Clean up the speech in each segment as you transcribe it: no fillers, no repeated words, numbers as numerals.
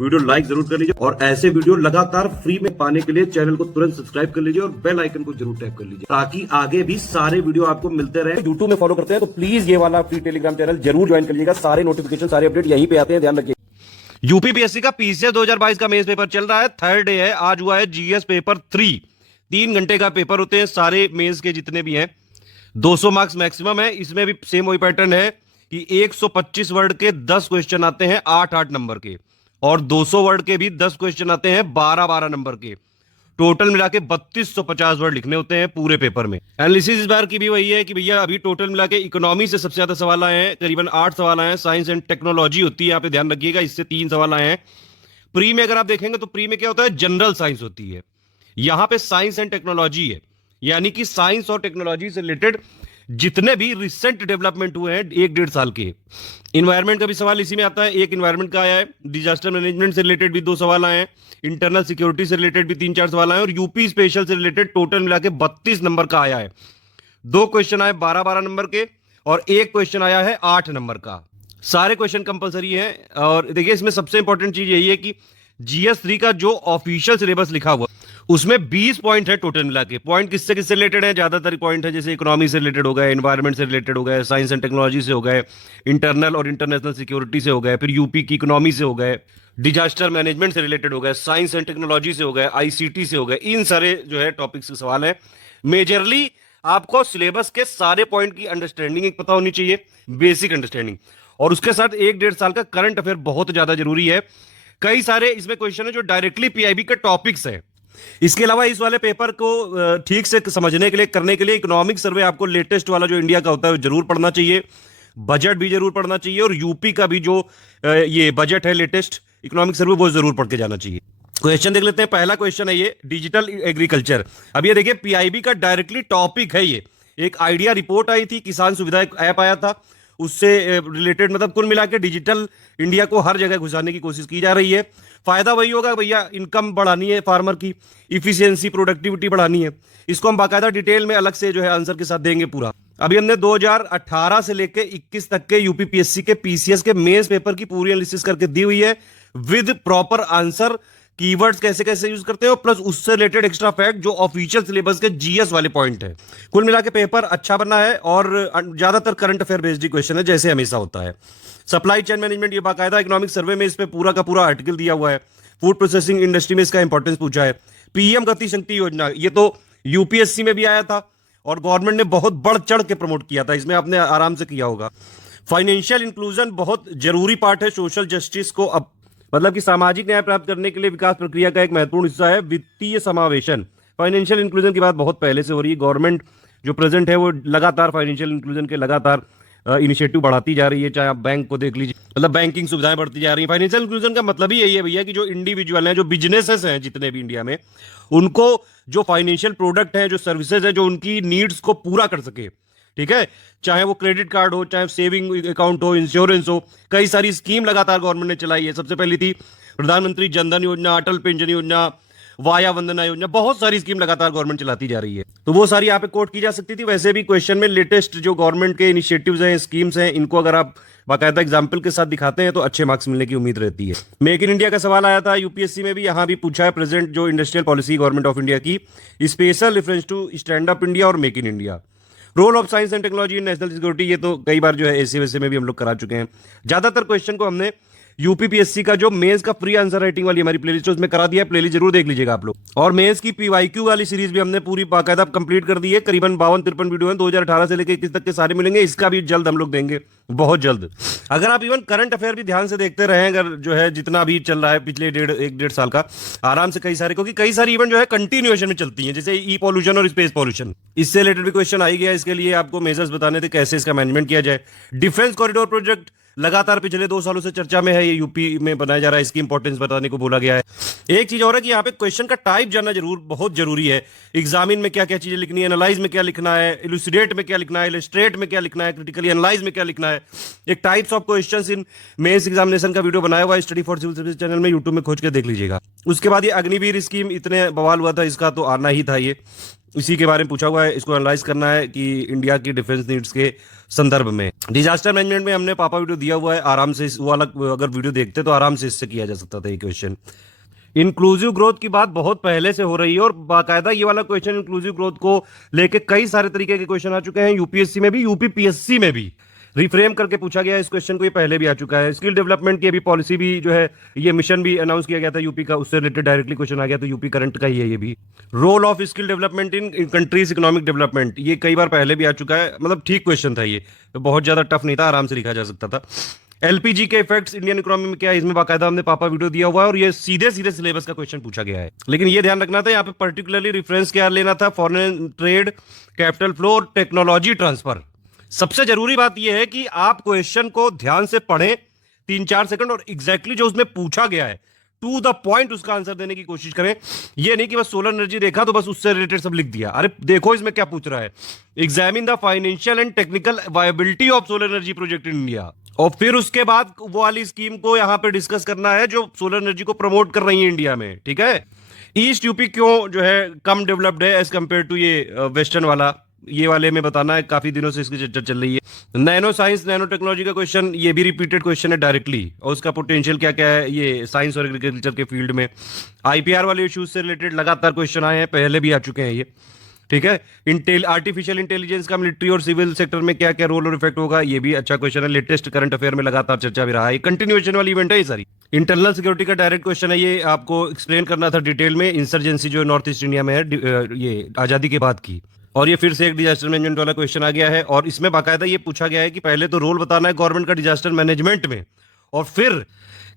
Video like जरूर कर लीजिए और ऐसे वीडियो लगातार फ्री में पाने के लिए चैनल को तुरंत सब्सक्राइब कर लीजिए और बेल आइकन को जरूर टैप कर लीजिए ताकि आगे भी सारे वीडियो आपको मिलते रहे। यूट्यूब में फॉलो करते हैं तो प्लीज ये वाला फ्री टेलीग्राम चैनल जरूर ज्वाइन कर लीजिएगा। सारे नोटिफिकेशन सारे अपडेट यहीं पे आते हैं, ध्यान रखिए। यूपीपीएससी का पीसीएस 2022 का मेंस पेपर चल रहा है, थर्ड डे है। आज हुआ है जीएस पेपर 3। 3 घंटे का पेपर होते हैं सारे मेंस के जितने भी हैं। 200 मार्क्स मैक्सिमम है। इसमें भी सेम वही पैटर्न है कि 125 वर्ड के 10 क्वेश्चन आते हैं 8-8 नंबर के, और 200 वर्ड के भी 10 क्वेश्चन आते हैं 12-12 नंबर के। टोटल मिला के 3250 वर्ड लिखने होते हैं पूरे पेपर में। एनालिसिस इस बार की भी वही है कि भैया अभी टोटल मिला के इकोनॉमी से सबसे ज्यादा सवाल आए हैं, करीबन 8 सवाल आए हैं। साइंस एंड टेक्नोलॉजी होती है, यहाँ पे ध्यान रखिएगा, इससे 3 सवाल आए हैं। प्री में अगर आप देखेंगे तो प्री में क्या होता है, जनरल साइंस होती है। यहां पे साइंस एंड टेक्नोलॉजी है, यानी कि साइंस और टेक्नोलॉजी से रिलेटेड जितने भी रिसेंट डेवलपमेंट हुए हैं 1-1.5 साल के। इन्वायरमेंट का भी सवाल इसी में आता है, एक इन्वायरमेंट का आया है। डिजास्टर मैनेजमेंट से रिलेटेड भी 2 सवाल आए हैं। इंटरनल सिक्योरिटी से रिलेटेड भी 3-4 सवाल आए, और यूपी स्पेशल से रिलेटेड टोटल मिला के 32 नंबर का आया है। 2 क्वेश्चन आए 12-12 नंबर के, और 1 क्वेश्चन आया है 8 नंबर का। सारे क्वेश्चन कंपलसरी है। और देखिए इसमें सबसे इंपॉर्टेंट चीज यही है कि जीएस 3 का जो ऑफिशियल सिलेबस लिखा हुआ उसमें 20 पॉइंट है टोटल मिला के। पॉइंट किससे किससे रिलेटेड है, ज्यादातर पॉइंट है जैसे इकोनॉमी से रिलेटेड हो गए, एनवायरमेंट से रिलेटेड हो गए, साइंस एंड टेक्नोलॉजी से हो गए, इंटरनल और इंटरनेशनल सिक्योरिटी से हो गए, फिर यूपी की इकोनॉमी से हो गए, डिजास्टर मैनेजमेंट से रिलेटेड हो गए, साइंस एंड टेक्नोलॉजी से हो गए, आईसीटी से हो गए। इन सारे जो है टॉपिक्स के सवाल है। मेजरली आपको सिलेबस के सारे पॉइंट की अंडरस्टैंडिंग एक पता होनी चाहिए, बेसिक अंडरस्टैंडिंग, और उसके साथ 1-1.5 साल का करंट अफेयर बहुत ज्यादा जरूरी है। कई सारे इसमें क्वेश्चन है जो डायरेक्टली पीआईबी के टॉपिक्स है। इसके अलावा इस वाले पेपर को ठीक से समझने के लिए, करने के लिए इकोनॉमिक सर्वे आपको लेटेस्ट वाला जो इंडिया का होता है वो जरूर पढ़ना चाहिए। बजट भी जरूर पढ़ना चाहिए, और यूपी का भी जो ये बजट है लेटेस्ट इकोनॉमिक सर्वे वो जरूर पढ़ के जाना चाहिए। क्वेश्चन देख लेते हैं। पहला क्वेश्चन है ये डिजिटल एग्रीकल्चर। अब ये देखिए पीआईबी का डायरेक्टली टॉपिक है ये। एक आइडिया रिपोर्ट आई थी, किसान सुविधा ऐप आया था, उससे रिलेटेड मतलब कुल मिला के डिजिटल इंडिया को हर जगह घुसाने की कोशिश की जा रही है। फायदा वही होगा भैया, इनकम बढ़ानी है फार्मर की, इफिशियंसी प्रोडक्टिविटी बढ़ानी है। इसको हम बाकायदा डिटेल में अलग से जो है आंसर के साथ देंगे पूरा। अभी हमने 2018 से लेके 21 तक के यूपीपीएससी के पीसीएस के मेंस पेपर की पूरी एनालिसिस करके दी हुई है, विद प्रॉपर आंसर, कीवर्ड्स कैसे कैसे यूज करते हो, प्लस उससे रिलेटेड एक्स्ट्रा फैक्ट जो ऑफिशियल सिलेबस के जीएस वाले पॉइंट है। कुल मिला के पेपर अच्छा बना है, और ज्यादातर करंट अफेयर बेस्ड क्वेश्चन है जैसे हमेशा होता है। सप्लाई चेन मैनेजमेंट, ये बाकायदा इकोनॉमिक सर्वे में इस पे पूरा का पूरा आर्टिकल दिया हुआ है। फूड प्रोसेसिंग इंडस्ट्री में इसका इंपॉर्टेंस पूछा है। पीएम गति शक्ति योजना, ये तो यूपीएससी में भी आया था और गवर्नमेंट ने बहुत बढ़ चढ़ के प्रमोट किया था, इसमें आपने आराम से किया होगा। फाइनेंशियल इंक्लूजन बहुत जरूरी पार्ट है सोशल जस्टिस को, अब मतलब कि सामाजिक न्याय प्राप्त करने के लिए विकास प्रक्रिया का एक महत्वपूर्ण हिस्सा है वित्तीय समावेशन। फाइनेंशियल इंक्लूजन की बात बहुत पहले से हो रही है। गवर्नमेंट जो प्रेजेंट है वो लगातार फाइनेंशियल इंक्लूजन के लगातार इनिशिएटिव बढ़ाती जा रही है। चाहे आप बैंक को देख लीजिए, मतलब बैंकिंग सुविधाएं बढ़ती जा रही है। फाइनेंशियल इंक्लूजन का मतलब ही यही है भैया कि जो इंडिविजुअल हैं, जो बिजनेसेस हैं जितने भी इंडिया में, उनको जो फाइनेंशियल प्रोडक्ट है, जो सर्विसेज है, जो उनकी नीड्स को पूरा कर सके। ठीक है, चाहे वो क्रेडिट कार्ड हो, चाहे सेविंग अकाउंट हो, इंश्योरेंस हो, कई सारी स्कीम लगातार गवर्नमेंट ने चलाई है। सबसे पहली थी प्रधानमंत्री जनधन योजना, अटल पेंशन योजना, वाया वंदना योजना, बहुत सारी स्कीम लगातार गवर्नमेंट चलाती जा रही है। तो वो सारी यहाँ पे कोट की जा सकती थी। वैसे भी क्वेश्चन में लेटेस्ट जो गवर्नमेंट के इनिशिएटिव्स हैं, स्कीम्स हैं, इनको अगर आप बाकायदा एग्जाम्पल के साथ दिखाते हैं तो अच्छे मार्क्स मिलने की उम्मीद रहती है। मेक इन इंडिया का सवाल आया था यूपीएससी में भी, यहाँ भी पूछा है। प्रेजेंट जो industrial policy government of India की, special reference to stand up India और make in India. Role of science and technology in national security, ये तो कई बार जो है ऐसे वैसे में भी हम लोग करा चुके हैं। ज्यादातर क्वेश्चन को हमने यूपीपीएससी का जो मेंस का फ्री आंसर राइटिंग वाली हमारी प्लेलिस्ट है उसमें करा दिया है। प्लेलिस्ट जरूर देख लीजिएगा आप लोग। और मेंस की पीवाईक्यू वाली सीरीज भी हमने पूरी बाकायदा कंप्लीट कर दी है। करीबन 52-53 वीडियो हैं, 2018 से लेकर 21 तक के सारे मिलेंगे। इसका भी जल्द हम लोग देंगे, बहुत जल्द। अगर आप इवन करंट अफेयर भी ध्यान से देखते रहे, अगर जो है जितना भी चल रहा है पिछले 1-1.5 साल का, आराम से कई सारे, क्योंकि कई सारी इवन जो है कंटिन्यूएशन में चलती है, जैसे ई पॉल्यूशन और स्पेस पॉल्यूशन, इससे रिलेटेड भी क्वेश्चन आई गया। इसके लिए आपको मेजर्स बताने थे कैसे इसका मैनेजमेंट किया जाए। डिफेंस कॉरिडोर प्रोजेक्ट लगातार पिछले 2 सालों से चर्चा में है, ये यूपी में बनाया जा रहा है, इसकी इंपॉर्टेंस बताने को बोला गया है। एक चीज और है कि यहाँ पे क्वेश्चन का टाइप जानना बहुत जरूरी है। एग्जामिन में क्या क्या चीजें लिखनी है, एनालाइज में क्या लिखना है, इलुसिडेट में क्या लिखना है, इलस्ट्रेट में क्या लिखना है, क्रिटिकली एनालाइज में क्या लिखना है। एक types of questions in mains examination का वीडियो बनाया हुआ है study for civil service channel में, यूट्यूब में खोज के देख लीजिएगा। उसके बाद ये अग्निवीर स्कीम इतने बवाल हुआ था, इसका तो आना ही था। ये इसी के बारे में पूछा हुआ है, इसको एनालाइज करना है कि इंडिया की डिफेंस नीड्स के संदर्भ में। डिजास्टर मैनेजमेंट में हमने पापा वीडियो दिया हुआ है, आराम से वो वाला अगर वीडियो देखते तो आराम से इससे किया जा सकता था ये क्वेश्चन। इंक्लूसिव ग्रोथ की बात बहुत पहले से हो रही है और बाकायदा ये वाला क्वेश्चन इंक्लूसिव ग्रोथ को लेके कई सारे तरीके के क्वेश्चन आ चुके हैं, यूपीएससी में भी, यूपीपीएससी में भी रिफ्रेम करके पूछा गया है इस क्वेश्चन को, ये पहले भी आ चुका है। स्किल डेवलपमेंट की अभी पॉलिसी भी जो है, ये मिशन भी अनाउंस किया गया था यूपी का, उससे रिलेटेड डायरेक्टली क्वेश्चन आ गया, तो यूपी करंट का ही है ये भी। Role of skill development in countries economic development, ये कई बार पहले भी आ चुका है, मतलब ठीक क्वेश्चन था ये, तो बहुत ज्यादा टफ नहीं था, आराम से लिखा जा सकता था। एलपीजी के इफेक्ट्स इंडियन इकोनॉमी में क्या है, इसमें बाकायदा हमने पापा वीडियो दिया हुआ है और ये सीधे सीधे सिलेबस का क्वेश्चन पूछा गया है। लेकिन ये ध्यान रखना था यहाँ पे पर्टिकुलरली रेफरेंस क्या लेना था, फॉरेन ट्रेड, कैपिटल फ्लो और टेक्नोलॉजी ट्रांसफर। सबसे जरूरी बात यह है कि आप क्वेश्चन को ध्यान से पढ़ें 3-4 सेकंड और एग्जैक्टली जो उसमें पूछा गया है टू द पॉइंट उसका आंसर देने की कोशिश करें। यह नहीं कि बस सोलर एनर्जी देखा तो बस उससे रिलेटेड सब लिख दिया। अरे देखो इसमें क्या पूछ रहा है, examine the financial and technical viability of solar energy project in India, और फिर उसके बाद वो वाली स्कीम को यहां पे डिस्कस करना है जो सोलर एनर्जी को प्रमोट कर रही है इंडिया में, ठीक है। ईस्ट यूपी क्यों जो है कम डेवलप्ड है एज कंपेयर टू ये वेस्टर्न वाला, ये वाले में बताना है, काफी दिनों से इसकी चर्चा चल रही है। नैनो साइंस नैनो टेक्नोलॉजी का क्वेश्चन, ये भी रिपीटेड क्वेश्चन है डायरेक्टली, और उसका पोटेंशियल क्या क्या है ये साइंस और एग्रीकल्चर के फील्ड में। आईपीआर वाले इश्यूज से रिलेटेड लगातार क्वेश्चन आए हैं, पहले भी आ चुके हैं ये, ठीक है। आर्टिफिशियल इंटेलिजेंस का मिलिट्री और सिविल सेक्टर में क्या क्या रोल और इफेक्ट होगा, ये भी अच्छा क्वेश्चन है, लेटेस्ट करंट अफेयर में लगातार चर्चा भी रहा है, कंटिन्यूएशन वाली इवेंट है ये सारी। इंटरनल सिक्योरिटी का डायरेक्ट क्वेश्चन है, ये आपको एक्सप्लेन करना था डिटेल में, इंसर्जेंसी जो नॉर्थ ईस्ट इंडिया में है ये आजादी के बाद की। और ये फिर से एक डिजास्टर मैनेजमेंट वाला क्वेश्चन आ गया है, और इसमें बाकायदा ये पूछा गया है कि पहले तो रोल बताना है गवर्नमेंट का डिजास्टर मैनेजमेंट में, और फिर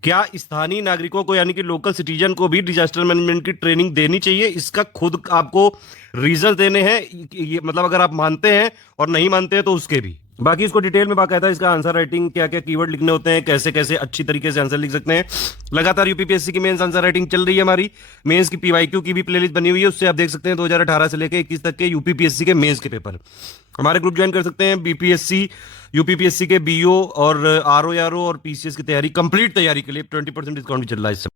क्या स्थानीय नागरिकों को यानी कि लोकल सिटीजन को भी डिजास्टर मैनेजमेंट की ट्रेनिंग देनी चाहिए, इसका खुद आपको रीजन देने हैं। ये मतलब अगर आप मानते हैं और नहीं मानते हैं तो उसके भी, बाकी इसको डिटेल में बाकायदा इसका आंसर राइटिंग क्या क्या कीवर्ड लिखने होते हैं, कैसे कैसे अच्छी तरीके से आंसर लिख सकते हैं। लगातार यूपीपीएससी की मेंस आंसर राइटिंग चल रही है हमारी, मेंस की पीवाईक्यू की भी प्लेलिस्ट बनी हुई है, उससे आप देख सकते हैं 2018 से लेकर 21 तक के यूपीपीएससी के मेंस के पेपर। हमारे ग्रुप ज्वाइन कर सकते हैं, बीपीएससी यूपीपीएससी के बीओ और आरओ और पीसीएस की तैयारी, कंप्लीट तैयारी के लिए 20% डिस्काउंट भी चल रहा है इस समय।